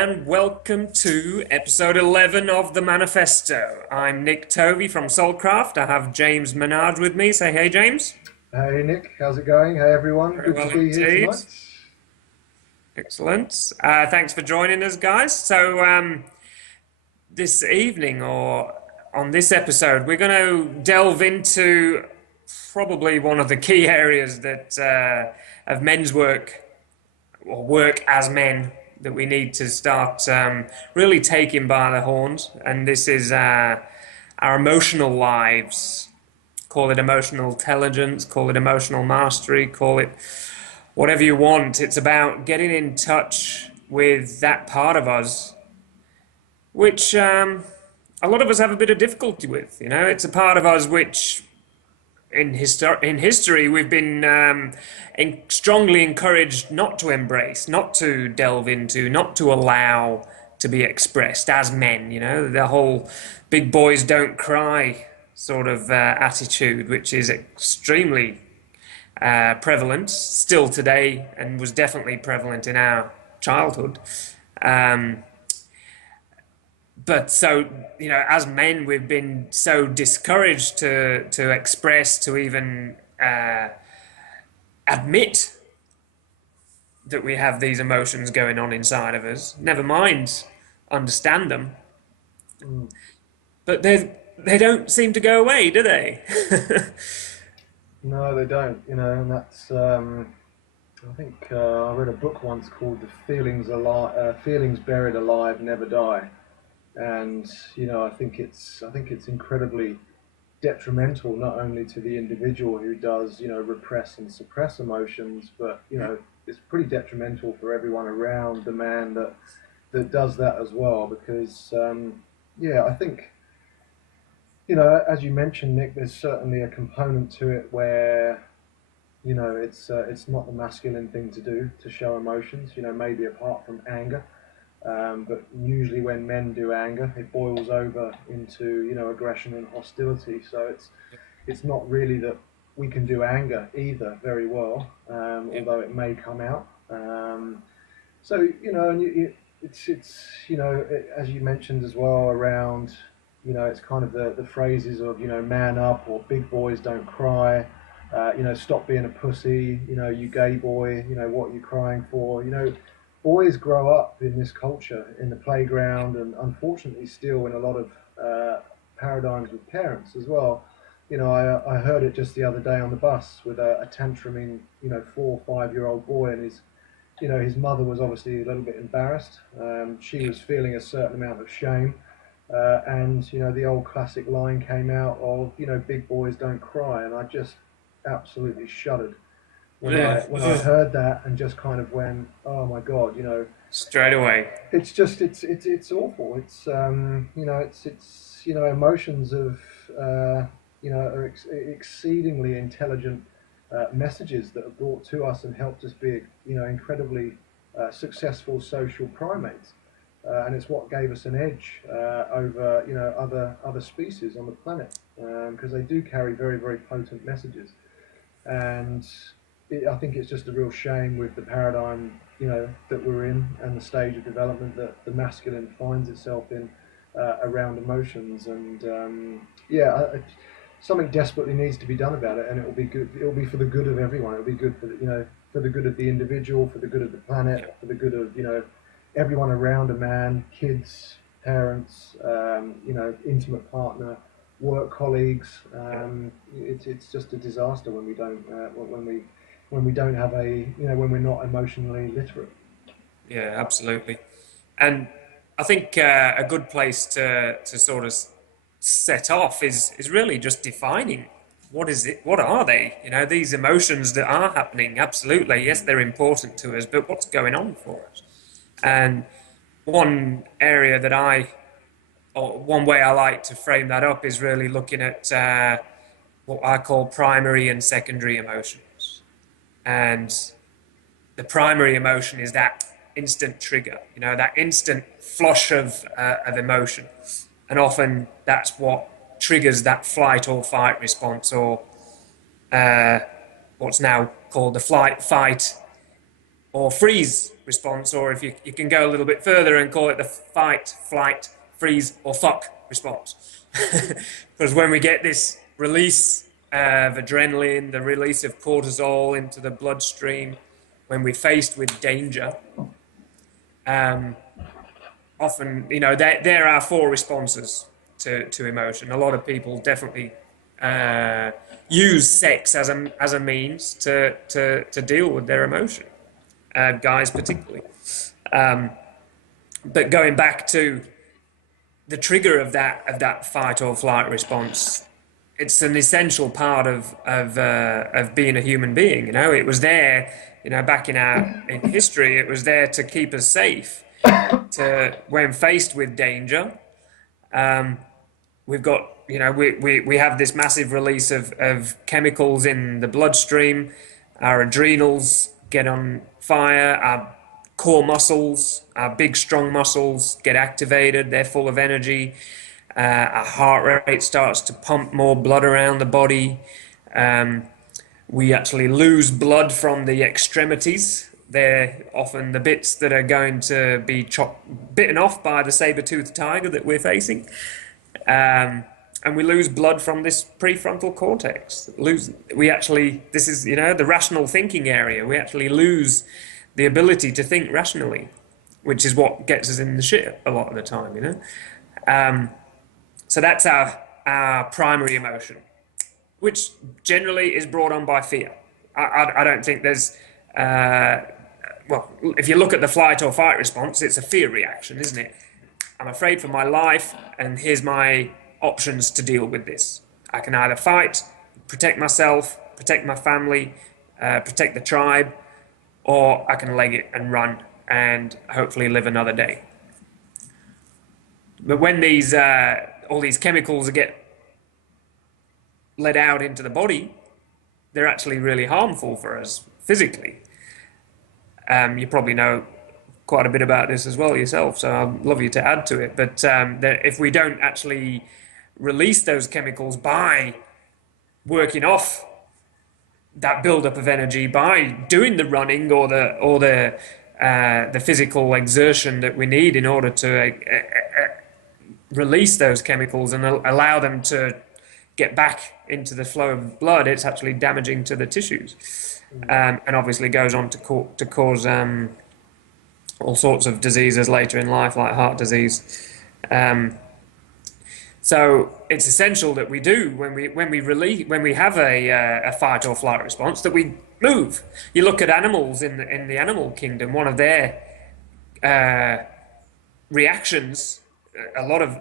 and welcome to episode 11 of the Manifesto. I'm Nick Tovey from Soulcraft. I have James Menard with me. Say hey, James. Hey Nick, how's it going? Hey everyone, Very good well to be here indeed. tonight. Excellent. Thanks for joining us, guys. This evening, or on this episode, we're going to delve into probably one of the key areas of men's work, or work as men, that we need to start really taking by the horns. And this is our emotional lives. Call it emotional intelligence, call it emotional mastery, call it whatever you want. It's about getting in touch with that part of us, which a lot of us have a bit of difficulty with. It's a part of us which in history, we've been strongly encouraged not to embrace, not to delve into, not to allow to be expressed as men. The whole big boys don't cry sort of attitude, which is extremely prevalent still today and was definitely prevalent in our childhood. Um, but so, as men, we've been so discouraged to express, to even admit that we have these emotions going on inside of us. Never mind understand them, Mm. but they don't seem to go away, do they? No, they don't, and that's, I think I read a book once called Feelings Buried Alive Never Die. And, I think it's incredibly detrimental not only to the individual who does, repress and suppress emotions, but, it's pretty detrimental for everyone around the man that does that as well. Because, I think, as you mentioned, Nick, there's certainly a component to it where, it's not the masculine thing to do to show emotions, maybe apart from anger. But usually when men do anger, it boils over into, aggression and hostility. So it's not really that we can do anger either very well, Yeah. although it may come out. So, and it's as you mentioned as well around, it's kind of the phrases of, man up, or big boys don't cry, stop being a pussy, you gay boy, what are you crying for? Boys grow up in this culture in the playground, and unfortunately still in a lot of paradigms with parents as well. I heard it just the other day on the bus with a tantruming, 4 or 5 year old boy, and his mother was obviously a little bit embarrassed. She was feeling a certain amount of shame, and the old classic line came out of, big boys don't cry, and I just absolutely shuddered Yeah. when I heard that, and just kind of went, oh my God, Straight away. it's awful. It's emotions of are exceedingly intelligent messages that are brought to us and helped us be incredibly successful social primates. And it's what gave us an edge over other species on the planet, because they do carry very, very potent messages. And I think it's just a real shame with the paradigm, that we're in, and the stage of development that the masculine finds itself in around emotions. And something desperately needs to be done about it, and it will be good. It will be for the good of everyone. It will be good for for the good of the individual, for the good of the planet, for the good of everyone around a man, kids, parents, intimate partner, work colleagues. It's just a disaster when we don't when we don't have when we're not emotionally literate. Yeah, absolutely. And I think a good place to sort of set off is really just defining what is it, what are they? These emotions that are happening, absolutely, yes, they're important to us, but what's going on for us? And one area or one way I like to frame that up is really looking at what I call primary and secondary emotions. And the primary emotion is that instant trigger, that instant flush of emotion. And often that's what triggers that flight or fight response, or uh, what's now called the flight fight or freeze response, or if you can go a little bit further and call it the fight, flight, freeze, or fuck response. Because when we get this release of adrenaline, the release of cortisol into the bloodstream, when we're faced with danger, um, often, there are four responses to emotion. A lot of people definitely use sex as a means to deal with their emotion, guys particularly. Um, but going back to the trigger of that fight or flight response, it's an essential part of being a human being. It was there. Back in history, it was there to keep us safe. To when faced with danger, we've got we have this massive release of chemicals in the bloodstream. Our adrenals get on fire. Our core muscles, our big strong muscles get activated. They're full of energy. Our heart rate starts to pump more blood around the body. We actually lose blood from the extremities. They're often the bits that are going to be bitten off by the saber-toothed tiger that we're facing. And we lose blood from this prefrontal cortex. This is, the rational thinking area. We actually lose the ability to think rationally, which is what gets us in the shit a lot of the time, So that's our primary emotion, which generally is brought on by fear. I don't think there's, if you look at the flight or fight response, it's a fear reaction, isn't it? I'm afraid for my life, and here's my options to deal with this. I can either fight, protect myself, protect my family, protect the tribe, or I can leg it and run and hopefully live another day. But when all these chemicals get let out into the body, they're actually really harmful for us physically. You probably know quite a bit about this as well yourself, so I'd love you to add to it. But if we don't actually release those chemicals by working off that buildup of energy, by doing the running or the physical exertion that we need in order to release those chemicals and allow them to get back into the flow of blood, it's actually damaging to the tissues, and obviously goes on to cause all sorts of diseases later in life, like heart disease. So it's essential that we do when we have a fight or flight response, that we move. You look at animals in the animal kingdom. One of their reactions, a lot of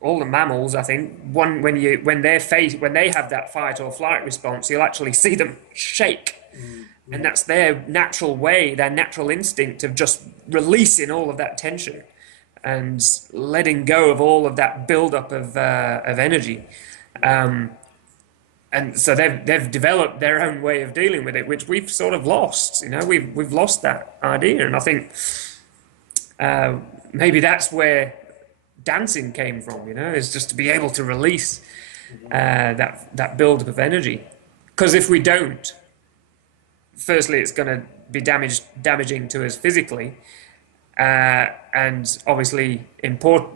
all the mammals, I think, when they have that fight or flight response, you'll actually see them shake. And that's their natural way, their natural instinct of just releasing all of that tension and letting go of all of that buildup of energy. And so they've developed their own way of dealing with it, which we've sort of lost. We've lost that idea. And I think maybe that's where dancing came from, is just to be able to release that buildup of energy. Because if we don't, firstly, it's going to be damaging to us physically, and obviously,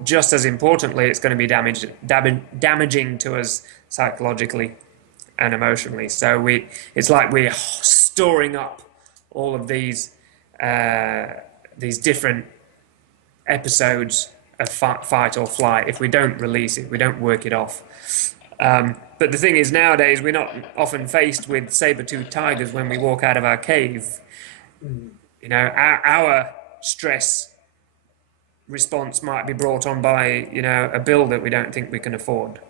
just as importantly, it's going to be damaging to us psychologically and emotionally. So it's like we're storing up all of these different episodes of fight or flight. If we don't release it, we don't work it off. But the thing is, nowadays, we're not often faced with saber-toothed tigers when we walk out of our cave. Our stress response might be brought on by, a bill that we don't think we can afford.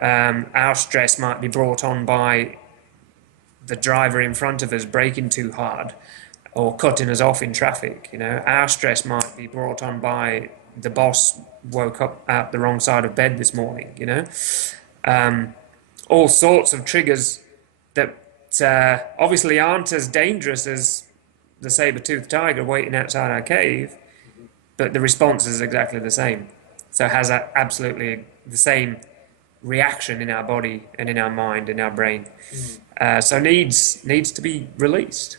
Our stress might be brought on by the driver in front of us braking too hard or cutting us off in traffic. Our stress might be brought on by the boss woke up at the wrong side of bed this morning. All sorts of triggers that obviously aren't as dangerous as the saber-toothed tiger waiting outside our cave, but the response is exactly the same. So it has absolutely the same reaction in our body and in our mind, in our brain. So needs to be released.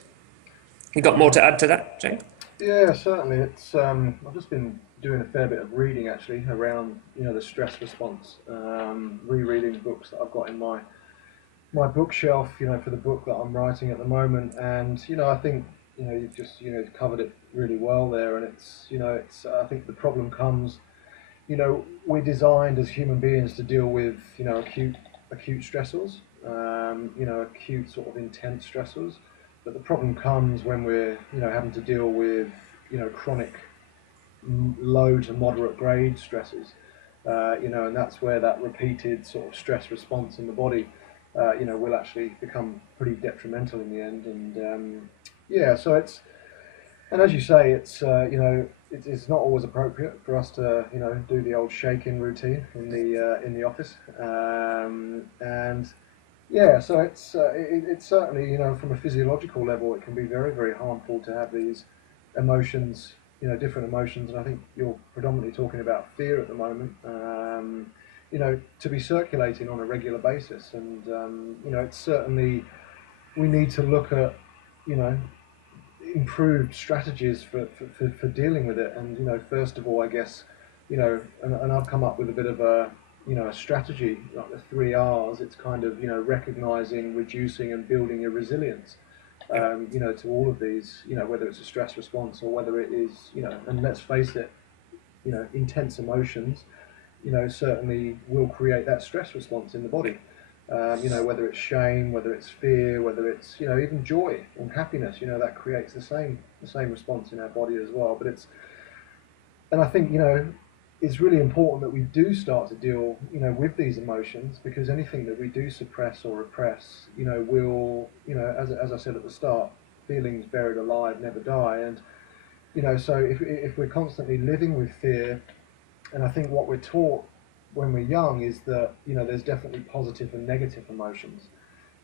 You got more to add to that, Jane? Yeah, certainly. It's I've just been doing a fair bit of reading actually around the stress response, rereading books that I've got in my bookshelf, for the book that I'm writing at the moment, and I think you've just covered it really well there, and it's I think the problem comes, we're designed as human beings to deal with acute stressors, acute sort of intense stressors. But the problem comes when we're having to deal with chronic low to moderate grade stresses, and that's where that repeated sort of stress response in the body, will actually become pretty detrimental in the end. And yeah, so and as you say, it's not always appropriate for us to do the old shake-in routine in the office, and yeah, so it's certainly from a physiological level it can be very very harmful to have these emotions, different emotions, and I think you're predominantly talking about fear at the moment. To be circulating on a regular basis, and it's certainly we need to look at you know improved strategies for dealing with it. And first of all, I guess, and I've come up with a bit of a strategy like the three R's. It's kind of recognizing, reducing, and building your resilience. Yeah. To all of these, whether it's a stress response or whether it is, and let's face it, intense emotions, certainly will create that stress response in the body. Whether it's shame, whether it's fear, whether it's even joy and happiness, that creates the same response in our body as well. And I think it's really important that we do start to deal with these emotions, because anything that we do suppress or repress, will as I said at the start, feelings buried alive never die. And so if we're constantly living with fear, and I think what we're taught when we're young is that there's definitely positive and negative emotions,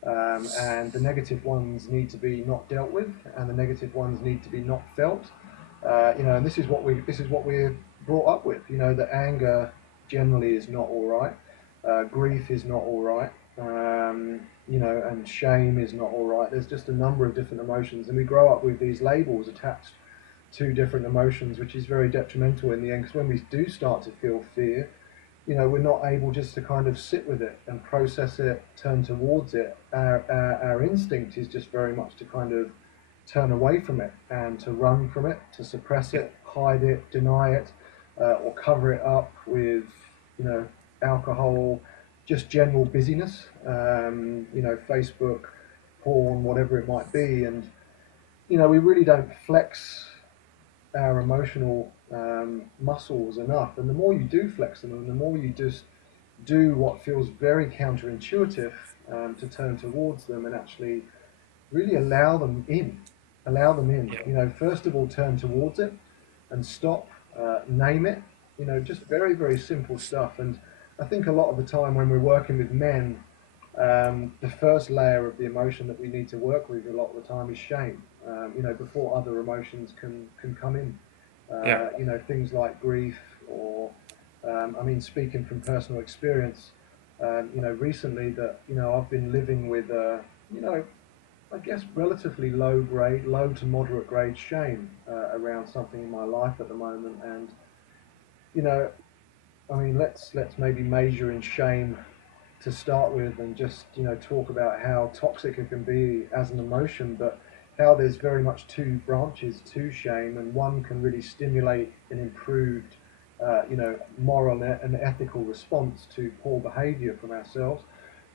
and the negative ones need to be not dealt with, and the negative ones need to be not felt. And this is what we're brought up with. That anger generally is not all right, grief is not all right, and shame is not all right. There's just a number of different emotions, and we grow up with these labels attached to different emotions, which is very detrimental in the end. Because when we do start to feel fear, we're not able just to kind of sit with it and process it, turn towards it. Our instinct is just very much to kind of turn away from it and to run from it, to suppress Yeah. it, hide it, deny it, or cover it up with, alcohol, just general busyness, Facebook, porn, whatever it might be. And, we really don't flex our emotional muscles enough. And the more you do flex them, and the more you just do what feels very counterintuitive, to turn towards them and actually really allow them in. Yeah. First of all, turn towards it and stop, name it. Just very very simple stuff. And I think a lot of the time when we're working with men, the first layer of the emotion that we need to work with a lot of the time is shame. Before other emotions can come in. Yeah. Things like grief, or I mean, speaking from personal experience, recently that I've been living with you know I guess relatively low to moderate grade shame around something in my life at the moment. And you know, I mean, let's maybe measure in shame to start with, and just talk about how toxic it can be as an emotion, but how there's very much two branches to shame, and one can really stimulate an improved, moral and ethical response to poor behaviour from ourselves,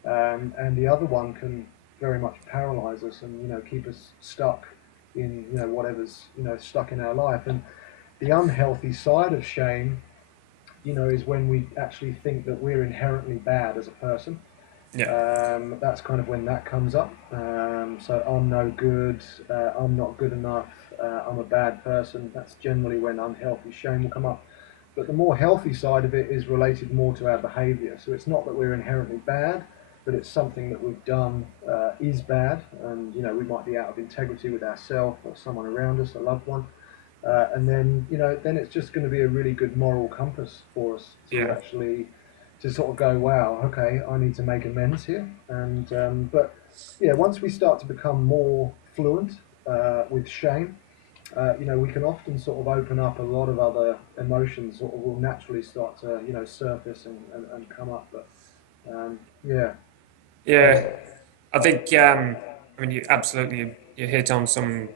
and the other one can very much paralyse us and keep us stuck in whatever's stuck in our life. And the unhealthy side of shame, is when we actually think that we're inherently bad as a person. Yeah. That's kind of when that comes up. So I'm no good, I'm not good enough, I'm a bad person. That's generally when unhealthy shame will come up. But the more healthy side of it is related more to our behaviour. So it's not that we're inherently bad, but it's something that we've done is bad, and we might be out of integrity with ourselves or someone around us, a loved one. And then then it's just going to be a really good moral compass for us to Yeah. actually to sort of go, wow, okay, I need to make amends here. And but yeah, once we start to become more fluent with shame. We can often sort of open up a lot of other emotions sort of will naturally start to, surface and come up. But yeah, Yeah, I think I mean you absolutely you hit on some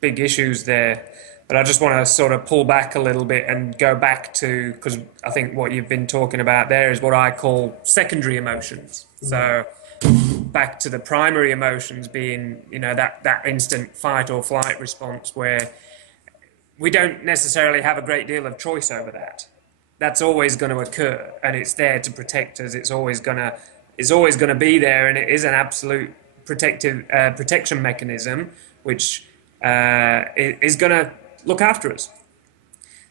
big issues there, but I just want to sort of pull back a little bit and go back to because I think what you've been talking about there is what I call secondary emotions. mm, So back to the primary emotions being, that instant fight or flight response where we don't necessarily have a great deal of choice over that. That's always going to occur, and it's there to protect us. It's always gonna be there, and it is an absolute protection mechanism, which is going to look after us.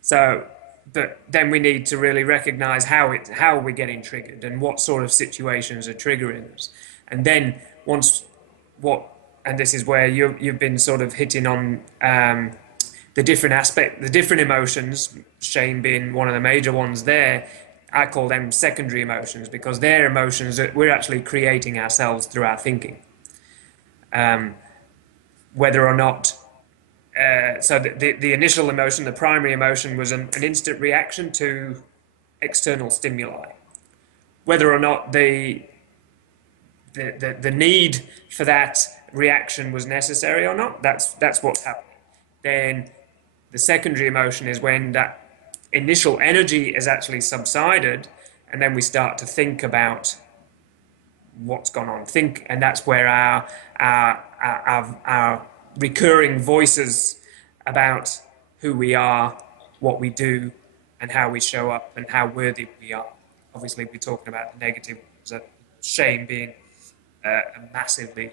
So, but then we need to really recognise how we're getting triggered and what sort of situations are triggering us, and then once what and this is where you've been sort of hitting on the different emotions, shame being one of the major ones there. I call them secondary emotions because they're emotions that we're actually creating ourselves through our thinking. Um, Whether or not, so the initial emotion, the primary emotion, was an instant reaction to external stimuli. Whether or not the need for that reaction was necessary or not, that's what's happening. Then the secondary emotion is when that initial energy is actually subsided, and then we start to think about what's gone on. And that's where our recurring voices about who we are, what we do, and how we show up, and how worthy we are. Obviously, we're talking about the negative ones, shame being a massively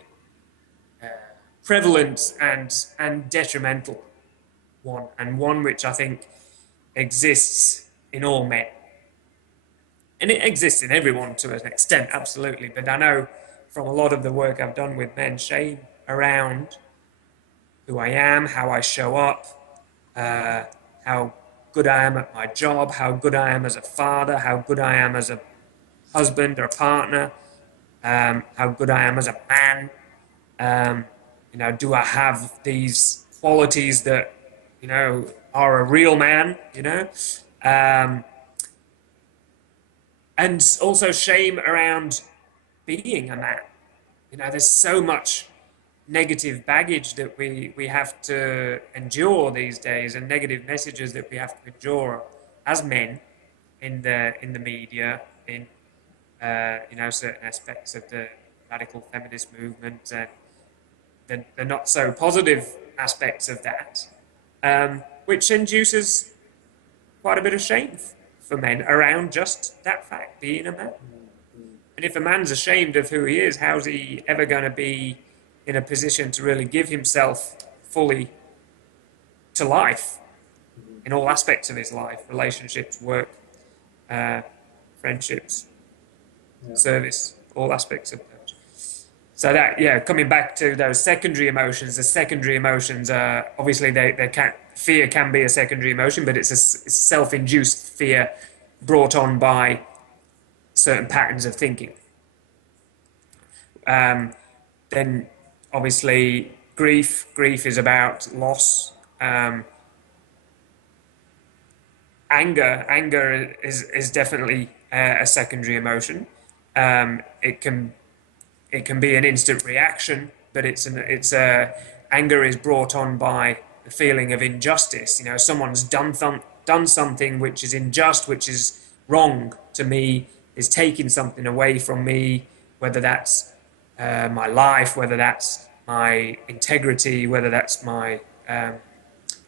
prevalent and detrimental one, and one which I think exists in all men. And it exists in everyone to an extent, absolutely. But I know from a lot of the work I've done with men, shame around who I am, how I show up, how good I am at my job, how good I am as a father, how good I am as a husband or partner, how good I am as a man. Do I have these qualities that, are a real man, Um, and also shame around being a man. There's so much negative baggage that we have to endure these days, and negative messages that we have to endure as men in the media, in certain aspects of the radical feminist movement, and the not so positive aspects of that, which induces quite a bit of shame for men around just that fact, being a man. And if a man's ashamed of who he is, how's he ever going to be in a position to really give himself fully to life in all aspects of his life, relationships, work, uh, friendships, yeah, service, all aspects of those. So that, yeah, coming back to those secondary emotions, the secondary emotions are obviously fear can be a secondary emotion, but it's a self-induced fear brought on by certain patterns of thinking. Um, then obviously grief is about loss. Anger is definitely a secondary emotion. It can be an instant reaction, but anger is brought on by the feeling of injustice. Someone's done something which is unjust, which is wrong to me, is taking something away from me, whether that's my life, whether that's my integrity, whether that's my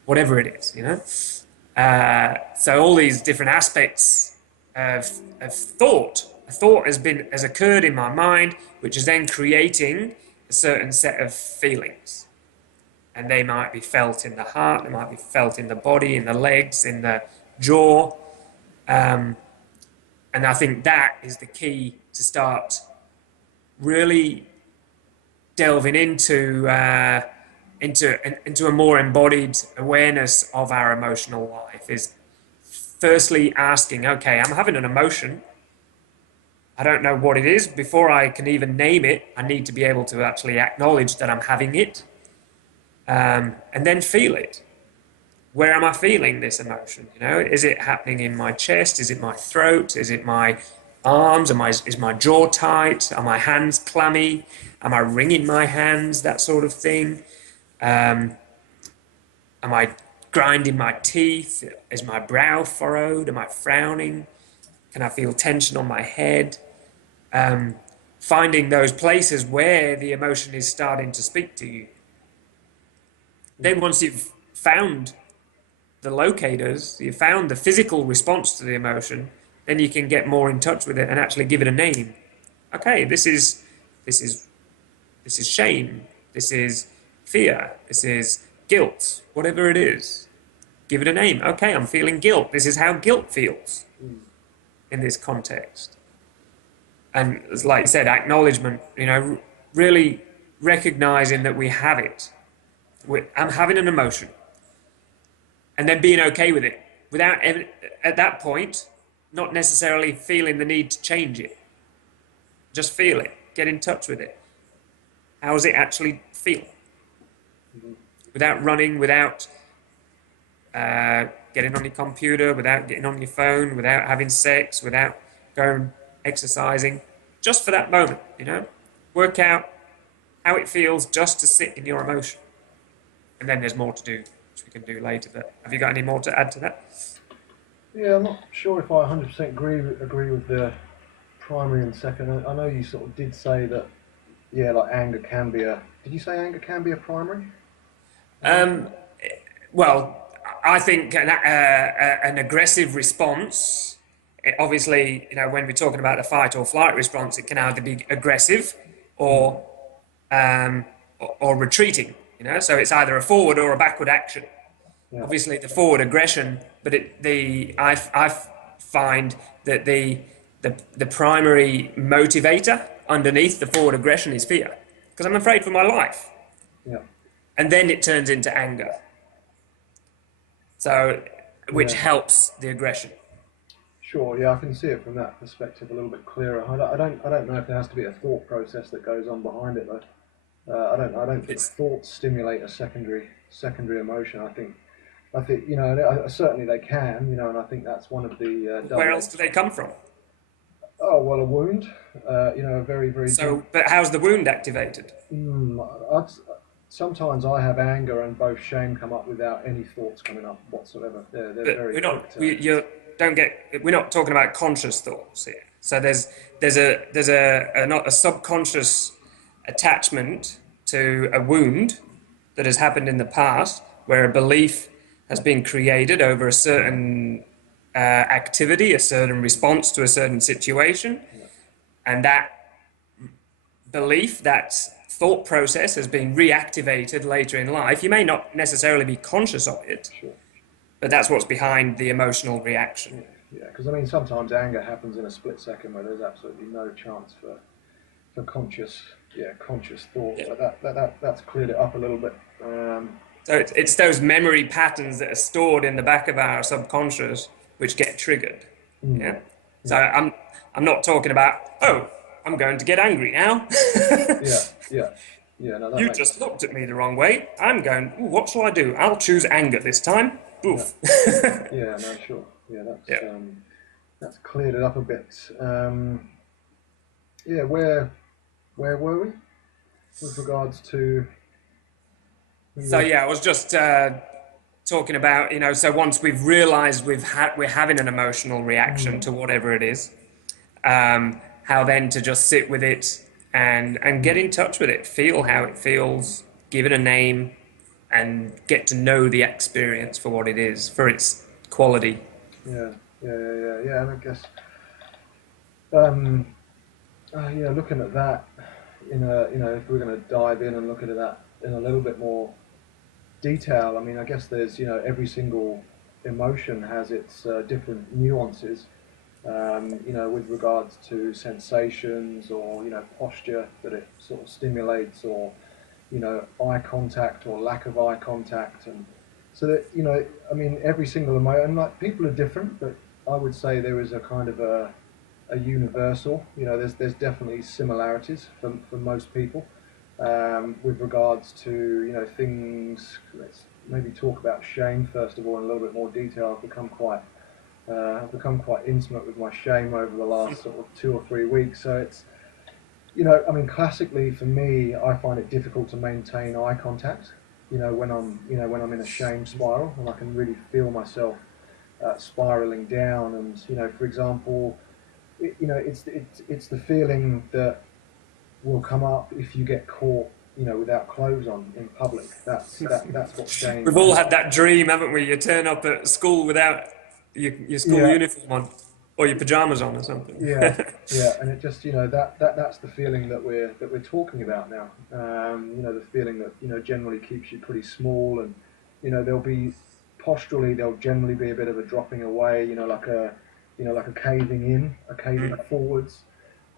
whatever it is. So all these different aspects of thought. A thought has occurred in my mind, which is then creating a certain set of feelings, and they might be felt in the heart, they might be felt in the body, in the legs, in the jaw, and I think that is the key to start really delving into a more embodied awareness of our emotional life. Is firstly asking, okay, I'm having an emotion. I don't know what it is. Before I can even name it, I need to be able to actually acknowledge that I'm having it. and then feel it. Where am I feeling this emotion? You know, is it happening in my chest? Is it my throat? Is it my arms? Is my jaw tight? Are my hands clammy? Am I wringing my hands? That sort of thing. Um, am I grinding my teeth? Is my brow furrowed? Am I frowning? Can I feel tension on my head? Um, Finding those places where the emotion is starting to speak to you. Yeah. Then once you've found the locators, you found the physical response to the emotion, then you can get more in touch with it and actually give it a name. Okay, this is this is shame, this is fear, this is guilt, whatever it is. Give it a name. Okay, I'm feeling guilt. This is how guilt feels Mm. in this context. And like I said, acknowledgement, really recognizing that we have it. I'm having an emotion and then being okay with it without, at that point, not necessarily feeling the need to change it. Just feel it, get in touch with it. How does it actually feel? Mhm. Without running, without getting on your computer, without getting on your phone, without having sex, without going exercising, just for that moment, work out how it feels just to sit in your emotion. And then there's more to do, which we can do later. But have you got any more to add to that? Yeah, I'm not sure if I 100% agree with the primary and second. I know you sort of did say that, yeah, like anger can be a. Did you say anger can be a primary emotion? Um, well, I think an aggressive response, obviously, when we're talking about the fight or flight response, it can either be aggressive Mm. or um, or retreating. So it's either a forward or a backward action. Yeah, Obviously, the forward aggression, but I find that the primary motivator underneath the forward aggression is fear, because I'm afraid for my life, yeah, and then it turns into anger. So, which yeah. helps the aggression. Sure. Yeah, I can see it from that perspective a little bit clearer. I don't know if there has to be a thought process that goes on behind it though. I don't think It's thoughts stimulate a secondary emotion. I think certainly they can. And I think that's one of the where double else edged. do they come from? Oh well, a wound. A very very deep. So, but how's the wound activated? Mm, I'd, sometimes I have anger and both shame come up without any thoughts coming up whatsoever. They're But very we're quick not. to. You don't get. We're not talking about conscious thoughts here. So there's not a subconscious attachment to a wound that has happened in the past, where a belief has been created over a certain activity, a certain response to a certain situation, Yeah, and that belief, that thought process has been reactivated later in life. You may not necessarily be conscious of it, sure. but that's what's behind the emotional reaction. Yeah, yeah. Because I mean, sometimes anger happens in a split second where there's absolutely no chance for conscious thought. Yeah. So that's cleared it up a little bit. So it's those memory patterns that are stored in the back of our subconscious which get triggered. Mm, Yeah. So yeah, I'm not talking about, oh, I'm going to get angry now. yeah, yeah, yeah. No, that You makes. just looked at me the wrong way. I'm going, ooh, what shall I do? I'll choose anger this time. Yeah, Boof. yeah. No, sure. Yeah, Yeah. that's cleared it up a bit. Yeah, where were we with regards to when you So were? yeah, I was just talking about, so once we've realized we're having an emotional reaction Mm, to whatever it is, how then to just sit with it and get mm, in touch with it, feel how it feels, give it a name, and get to know the experience for what it is, for its quality. yeah, yeah. And I guess, um, yeah, looking at that if we're going to dive in and look at that in a little bit more detail, I mean, I guess there's, every single emotion has its different nuances, with regards to sensations or, posture that it sort of stimulates or, eye contact or lack of eye contact. And so that, I mean, every single emotion, like people are different, but I would say there is a kind of a universal, there's definitely similarities for most people. with regards to things. Let's maybe talk about shame first of all in a little bit more detail. I've become quite intimate with my shame over the last sort of 2 or 3 weeks. So it's I mean, classically for me, I find it difficult to maintain eye contact. When I'm in a shame spiral, and I can really feel myself spiraling down. And for example, it's the feeling that will come up if you get caught, without clothes on in public. That's what We've shame. all had that dream, haven't we? You turn up at school without your school Yeah, uniform on or your pajamas on or something. yeah, yeah, and it just that's the feeling that we're talking about now. The feeling that generally keeps you pretty small, and there'll be posturally there'll generally be a bit of a dropping away. Like a caving in, a caving forwards.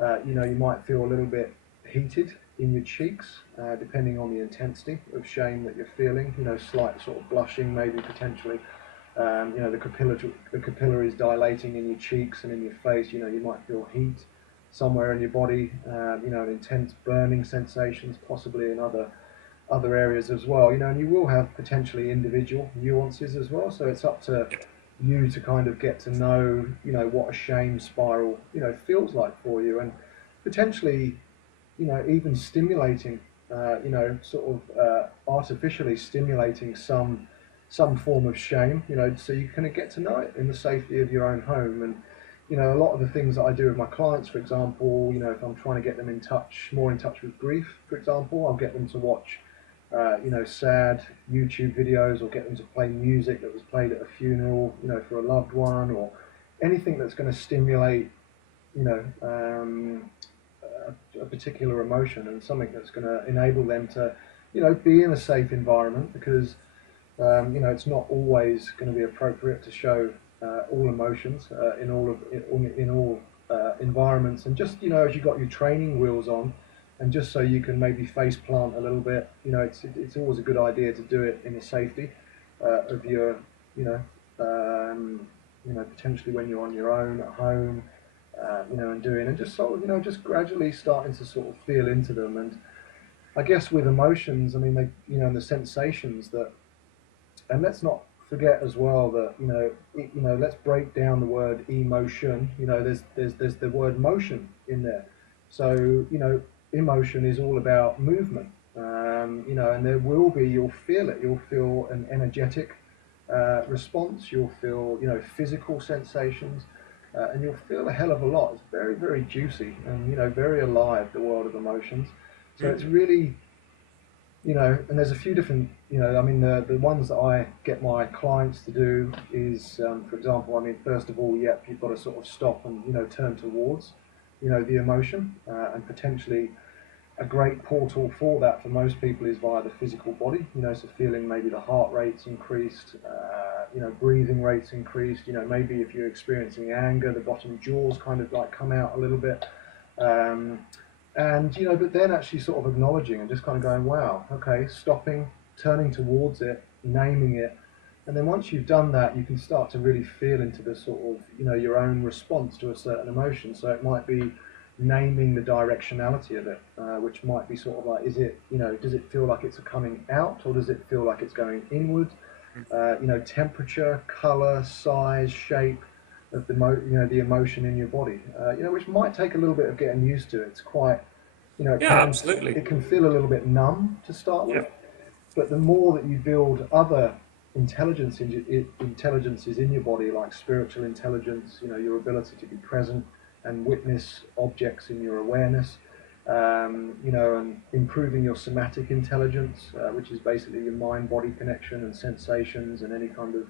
You might feel a little bit heated in your cheeks, depending on the intensity of shame that you're feeling. Slight sort of blushing, maybe potentially. The capillaries dilating in your cheeks and in your face. You might feel heat somewhere in your body. Intense burning sensations, possibly in other areas as well. And you will have potentially individual nuances as well. So it's up to you to kind of get to know, what a shame spiral, feels like for you, and potentially, even stimulating, artificially stimulating some form of shame, so you kind of get to know it in the safety of your own home. And a lot of the things that I do with my clients, for example, if I'm trying to get them more in touch with grief, for example, I'll get them to watch sad YouTube videos, or get them to play music that was played at a funeral, for a loved one, or anything that's going to stimulate, you know, um, a particular emotion, and something that's going to enable them to, be in a safe environment, because it's not always going to be appropriate to show all emotions in all environments. And just as you got your training wheels on, and just so you can maybe face plant a little bit, it's always a good idea to do it in the safety of your, you know, potentially when you're on your own at home, and just sort of, just gradually starting to sort of feel into them. And I guess with emotions, I mean, and the sensations that, and let's not forget as well that let's break down the word emotion. There's the word motion in there. So emotion is all about movement. And you'll feel it. You'll feel an energetic response. You'll feel physical sensations, and you'll feel a hell of a lot. It's very, very juicy and very alive, the world of emotions. So it's really, and there's a few different, I mean, the ones that I get my clients to do is, for example, I mean, first of all, you've got to sort of stop and, turn towards, the emotion, and potentially a great portal for that for most people is via the physical body, so feeling maybe the heart rate's increased, breathing rates increased, maybe if you're experiencing anger, the bottom jaws kind of like come out a little bit. And but then actually sort of acknowledging and just kind of going, wow, okay, stopping, turning towards it, naming it. And then once you've done that, you can start to really feel into the sort of, your own response to a certain emotion. So it might be naming the directionality of it, which might be sort of like, does it feel like it's coming out, or does it feel like it's going inward? Temperature, color, size, shape of the emotion in your body, which might take a little bit of getting used to. It's quite, Yeah, absolutely. it can feel a little bit numb to start with, Yeah. but the more that you build other intelligences in your body, like spiritual intelligence, your ability to be present and witness objects in your awareness, and improving your somatic intelligence, which is basically your mind-body connection and sensations and any kind of,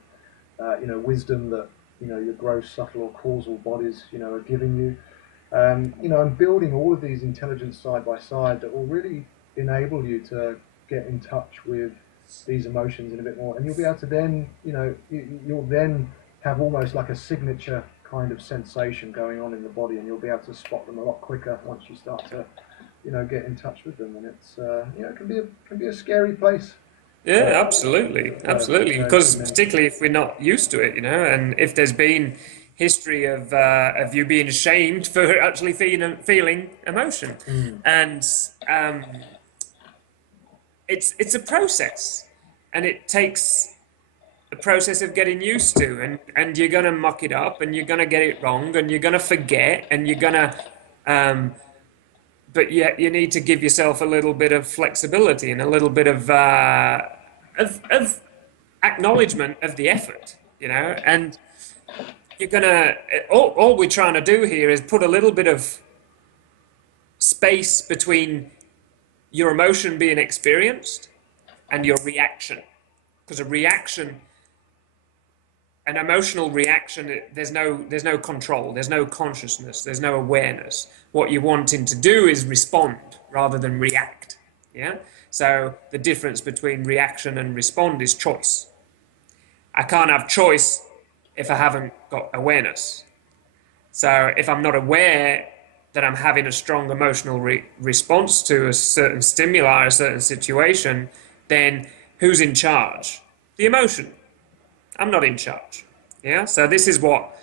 wisdom that your gross, subtle, or causal bodies, are giving you. And building all of these intelligence side by side that will really enable you to get in touch with these emotions in a bit more, and you'll be able to then, you'll then have almost like a signature kind of sensation going on in the body, and you'll be able to spot them a lot quicker once you start to, get in touch with them. And it's, it can be a scary place. Yeah, absolutely, absolutely. For Because many. particularly if we're not used to it, and if there's been history of you being ashamed for actually feeling emotion, Mm. and it's a process, and it takes a process of getting used to, and you're gonna muck it up, and you're gonna get it wrong, and you're gonna forget, and you're gonna um, but yet you need to give yourself a little bit of flexibility and a little bit of acknowledgement of the effort, and you're gonna all we're trying to do here is put a little bit of space between your emotion being experienced and your reaction, because an emotional reaction, there's no control, there's no consciousness, there's no awareness. What you're wanting to do is respond rather than react. Yeah. So the difference between reaction and respond is choice. I can't have choice if I haven't got awareness. So if I'm not aware that I'm having a strong emotional response to a certain stimuli, a certain situation, then who's in charge? The emotion. I'm not in charge. Yeah. So this is what,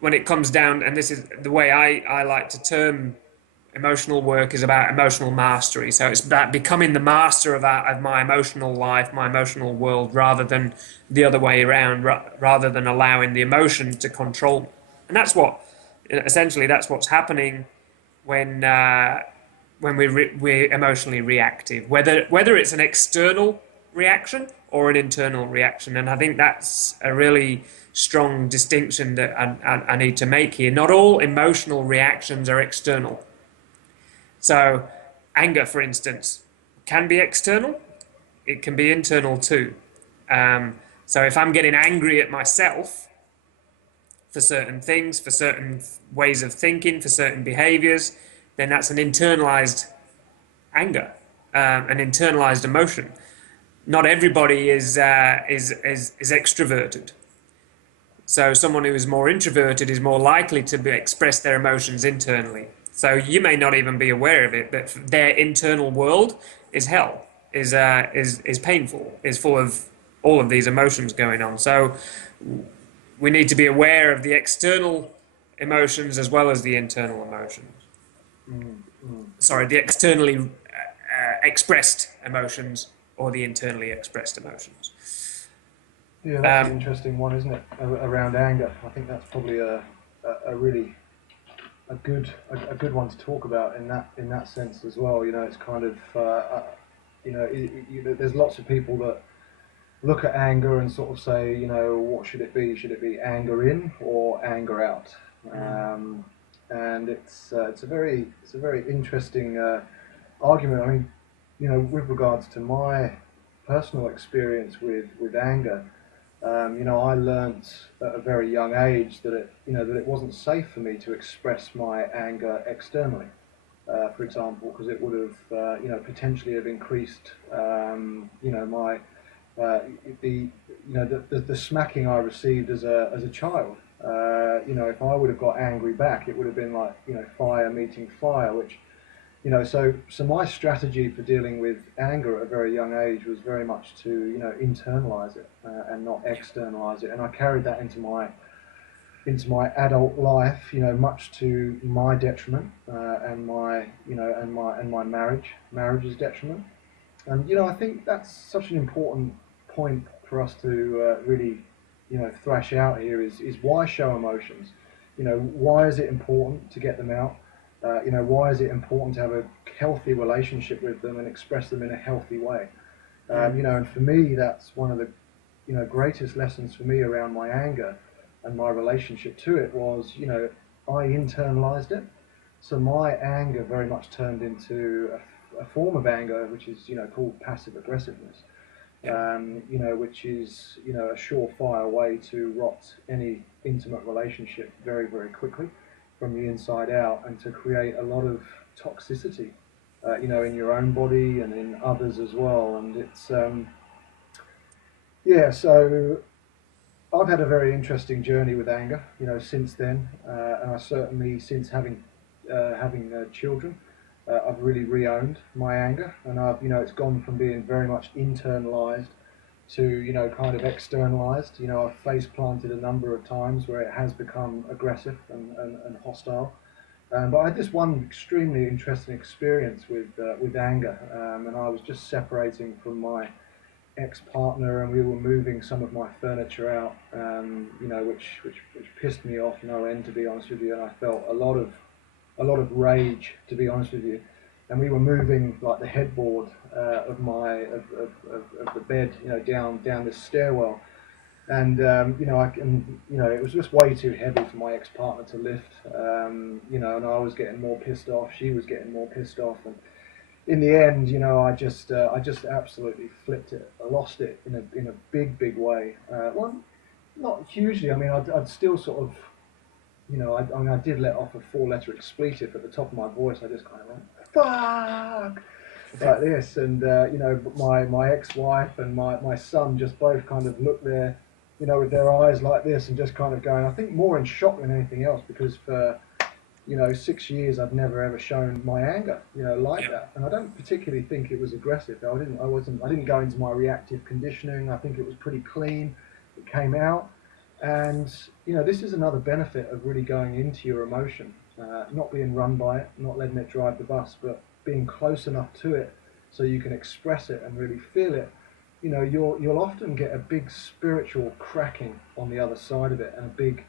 when it comes down, and this is the way I like to term emotional work, is about emotional mastery. So it's about becoming the master of my emotional life, my emotional world, rather than the other way around, rather than allowing the emotion to control me. And essentially, that's what's happening when we're emotionally reactive, whether it's an external reaction or an internal reaction. And I think that's a really strong distinction that I need to make here. Not all emotional reactions are external. So anger, for instance, can be external. It can be internal too. So if I'm getting angry at myself for certain things, for certain ways of thinking, for certain behaviors, then that's an internalized anger, an internalized emotion. Not everybody is extroverted. So someone who is more introverted is more likely to express their emotions internally. So you may not even be aware of it, but their internal world is hell, is painful, is full of all of these emotions going on. So we need to be aware of the external emotions as well as the internal emotions. Mm, mm. Sorry, the externally expressed emotions or the internally expressed emotions. Yeah, that's an Um, interesting one, isn't it? Around anger, I think that's probably a really a good one to talk about in that sense as well. You know, it's kind of there's lots of people that look at anger and sort of say, you know, what should it be? Should it be anger in or anger out? mm, And it's a very interesting argument. I mean, you know, with regards to my personal experience with anger, you know, I learnt at a very young age that it wasn't safe for me to express my anger externally. For example, because it would have, potentially have increased, my uh, the smacking I received as a child. If I would have got angry back, it would have been like, fire meeting fire, which, so my strategy for dealing with anger at a very young age was very much to, internalize it and not externalize it, and I carried that into my adult life, much to my detriment and my, and my marriage's detriment. And I think that's such an important point for us to really, thrash out here is why show emotions? Why is it important to get them out? Why is it important to have a healthy relationship with them and express them in a healthy way? mm, And for me, that's one of the, greatest lessons for me around my anger and my relationship to it was, I internalized it. So my anger very much turned into a form of anger, which is, called passive aggressiveness. yeah. Which is, a surefire way to rot any intimate relationship very, very quickly from the inside out, and to create a lot of toxicity, in your own body and in others as well. And it's, so I've had a very interesting journey with anger, since then, and I certainly, since having children, I've really re-owned my anger, and it's gone from being very much internalized to, kind of externalized. I've face planted a number of times where it has become aggressive and hostile. But I had this one extremely interesting experience with anger, and I was just separating from my ex-partner, and we were moving some of my furniture out, which pissed me off no end, to be honest with you, and I felt a lot of rage, to be honest with you. And we were moving like the headboard of the bed, down this stairwell, and it was just way too heavy for my ex-partner to lift, and I was getting more pissed off, she was getting more pissed off, and in the end, I just absolutely flipped it. I lost it in a big way. Well, not hugely. I mean, I'd still sort of, I did let off a four-letter expletive at the top of my voice. I just kind of went fuck like this, and but my ex-wife and my son just both kind of looked there, with their eyes like this, and just kind of going. I think more in shock than anything else, because for 6 years I've never ever shown my anger, like Yeah. that. And I don't particularly think it was aggressive. I didn't go into my reactive conditioning. I think it was pretty clean. It came out. And, this is another benefit of really going into your emotion, not being run by it, not letting it drive the bus, but being close enough to it so you can express it and really feel it. You'll often get a big spiritual cracking on the other side of it, and a big,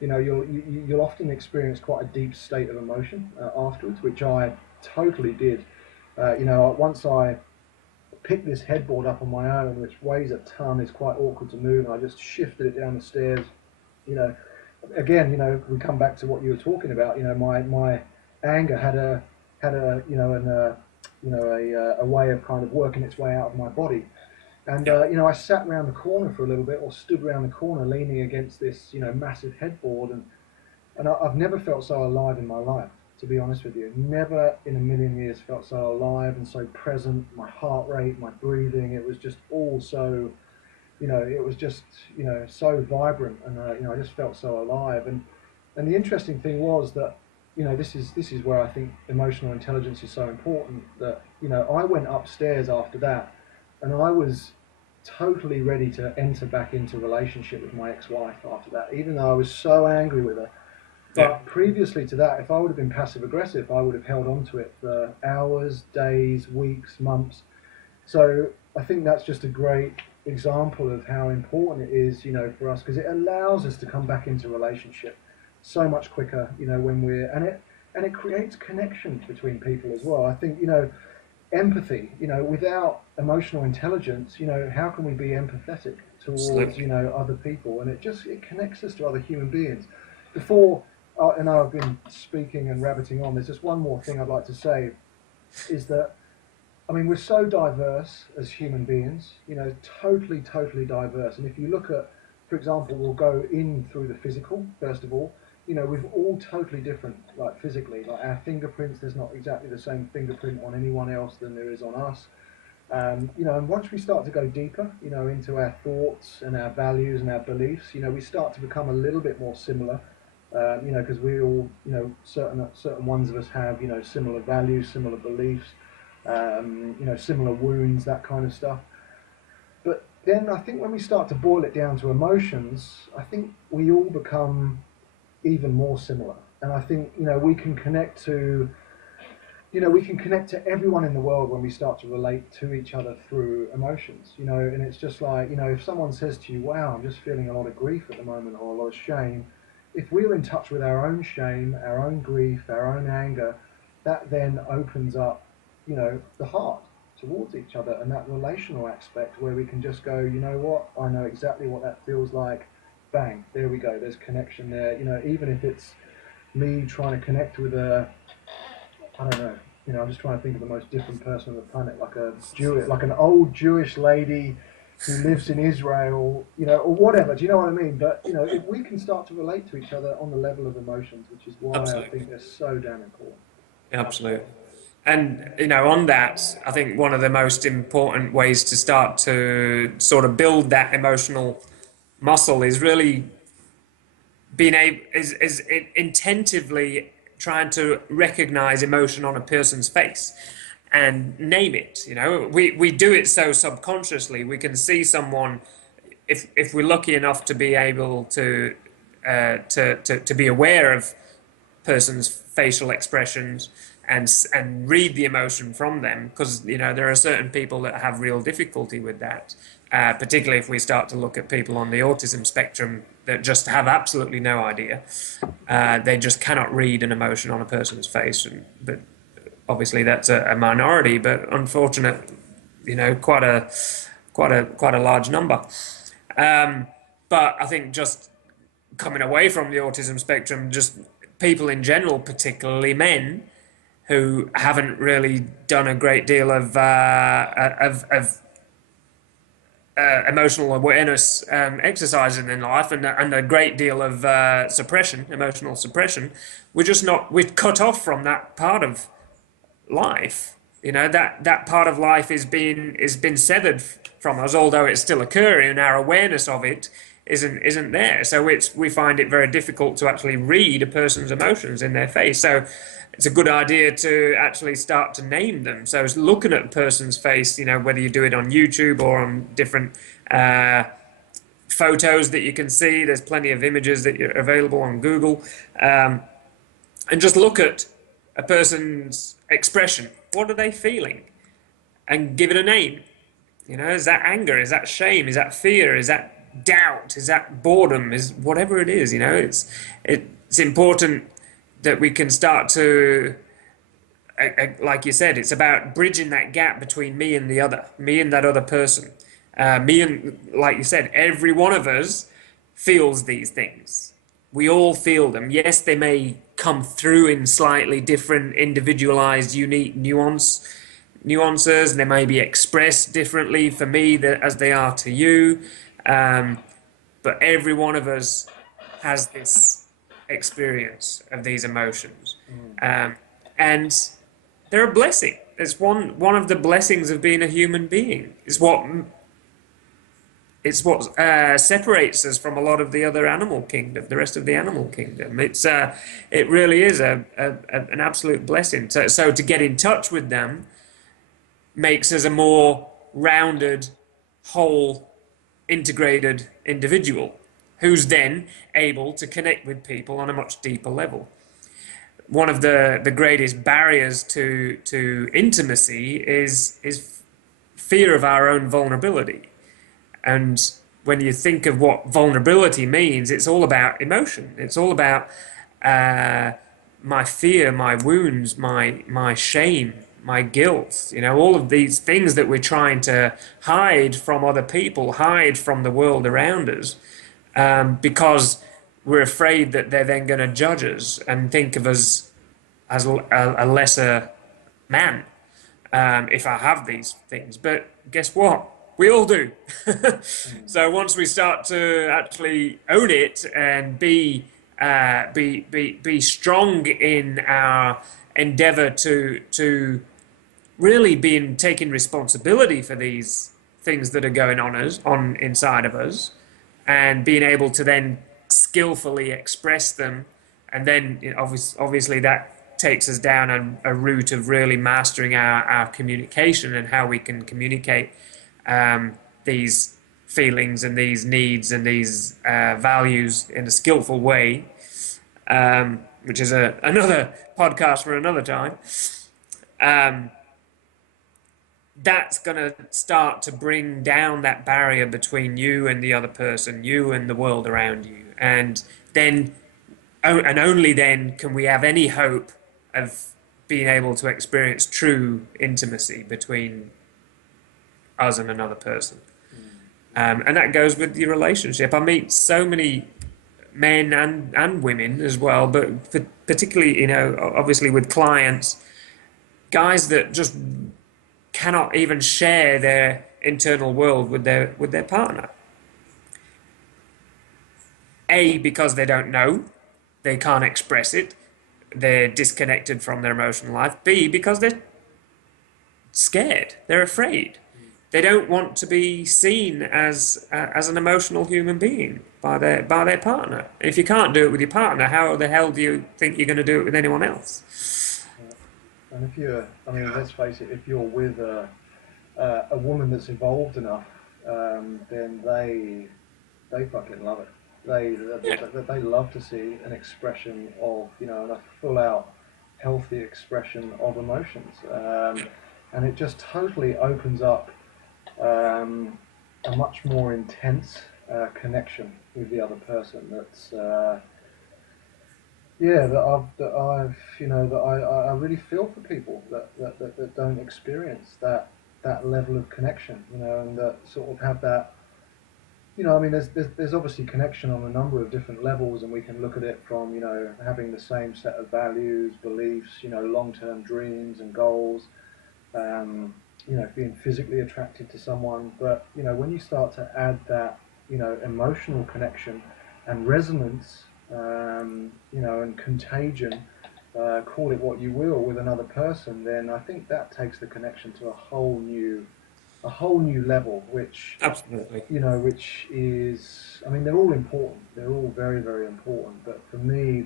you'll often experience quite a deep state of emotion afterwards, which I totally did. Once I picked this headboard up on my own, which weighs a ton, is quite awkward to move, and I just shifted it down the stairs. You know, Again, we come back to what you were talking about. My anger had a a way of kind of working its way out of my body. And Yeah. I sat around the corner for a little bit, or stood around the corner, leaning against this massive headboard, and I've never felt so alive in my life, to be honest with you. Never in a million years felt so alive and so present. My heart rate, my breathing, it was just all so, it was just, so vibrant, and I just felt so alive. And the interesting thing was that, this is where I think emotional intelligence is so important. That I went upstairs after that, and I was totally ready to enter back into relationship with my ex-wife after that, even though I was so angry with her. Yeah. But previously to that, if I would have been passive aggressive, I would have held on to it for hours, days, weeks, months. So I think that's just a great example of how important it is, for us, because it allows us to come back into relationship so much quicker, when we're and it creates connection between people as well. I think, empathy, without emotional intelligence, how can we be empathetic towards, Absolutely. other people? And it connects us to other human beings. Before, and I've been speaking and rabbiting on, there's just one more thing I'd like to say, is that, I mean, we're so diverse as human beings, totally diverse. And if you look at, for example, we'll go in through the physical, first of all, we're all totally different, like physically. Like our fingerprints, there's not exactly the same fingerprint on anyone else than there is on us. And once we start to go deeper, into our thoughts and our values and our beliefs, we start to become a little bit more similar. Because we all, certain ones of us have, similar values, similar beliefs, similar wounds, that kind of stuff. But then I think when we start to boil it down to emotions, I think we all become even more similar. And I think we can connect to everyone in the world when we start to relate to each other through emotions. And it's just like, if someone says to you, "Wow, I'm just feeling a lot of grief at the moment, or a lot of shame," if we're in touch with our own shame, our own grief, our own anger, that then opens up, the heart towards each other, and that relational aspect where we can just go, you know what, I know exactly what that feels like. Bang, there we go. There's connection there. Even if it's me trying to connect with I don't know. I'm just trying to think of the most different person on the planet, like an old Jewish lady who lives in Israel, or whatever. Do you know what I mean? But if we can start to relate to each other on the level of emotions, which is why I Absolutely. think they're so damn important. Absolutely. And, on that, I think one of the most important ways to start to sort of build that emotional muscle is really being able, is intentively trying to recognize emotion on a person's face and name it. We do it so subconsciously. We can see someone, if we're lucky enough to be able to be aware of person's facial expressions and read the emotion from them, because there are certain people that have real difficulty with that, particularly if we start to look at people on the autism spectrum that just have absolutely no idea. They just cannot read an emotion on a person's face, but obviously that's a minority, but unfortunate, quite a large number. Um, but I think just coming away from the autism spectrum, just people in general, particularly men, who haven't really done a great deal of emotional awareness exercises in life, and a great deal of suppression, emotional suppression. We're cut off from that part of life. That part of life is been severed from us, although it's still occurring, and our awareness of it isn't there. So we find it very difficult to actually read a person's emotions in their face. So it's a good idea to actually start to name them. So it's looking at a person's face, whether you do it on YouTube or on different photos that you can see. There's plenty of images that are available on Google, and just look at a person's expression. What are they feeling? And give it a name. Is that anger? Is that shame? Is that fear? Is that doubt? Is that boredom? Is whatever it is. It's important that we can start to, like you said, it's about bridging that gap between me and the other, me and that other person. Me and, like you said, every one of us feels these things. We all feel them. Yes, they may come through in slightly different, individualized, unique nuances, and they may be expressed differently for me as they are to you. But every one of us has this experience of these emotions, and they're a blessing. It's one of the blessings of being a human being. It's what separates us from a lot of the other animal kingdom, the rest of the animal kingdom. It really is an absolute blessing. So to get in touch with them makes us a more rounded, whole, integrated individual who's then able to connect with people on a much deeper level. One of the greatest barriers to intimacy is fear of our own vulnerability. And when you think of what vulnerability means, it's all about emotion. It's all about my fear, my wounds, my shame, my guilt. All of these things that we're trying to hide from other people, hide from the world around us, because we're afraid that they're then going to judge us and think of us as a lesser man, if I have these things. But guess what? We all do. So once we start to actually own it and be strong in our endeavor to really being taking responsibility for these things that are going on inside of us, and being able to then skillfully express them, and then obviously that takes us down a route of really mastering our communication and how we can communicate these feelings and these needs and these values in a skillful way, which is another podcast for another time. That's going to start to bring down that barrier between you and the other person, you and the world around you. And only then can we have any hope of being able to experience true intimacy between us and another person. And that goes with your relationship. I meet so many men and women as well, but particularly, obviously with clients, guys that just cannot even share their internal world with their partner. A, because they don't know, they can't express it, they're disconnected from their emotional life. B, because they're scared, they're afraid. They don't want to be seen as an emotional human being by their partner. If you can't do it with your partner, how the hell do you think you're going to do it with anyone else? And let's face it, if you're with a woman that's evolved enough, then they fucking love it. Yeah. they love to see an expression of, a full out, healthy expression of emotions, and it just totally opens up a much more intense connection with the other person. That's yeah, that I really feel for people that don't experience that level of connection, and that sort of have that. I mean, there's obviously connection on a number of different levels, and we can look at it from, having the same set of values, beliefs, long-term dreams and goals, being physically attracted to someone. But, when you start to add that, emotional connection and resonance, and contagion, call it what you will, with another person, then I think that takes the connection to a whole new level, which Absolutely. which is, I mean, they're all important. They're all very, very important. But for me,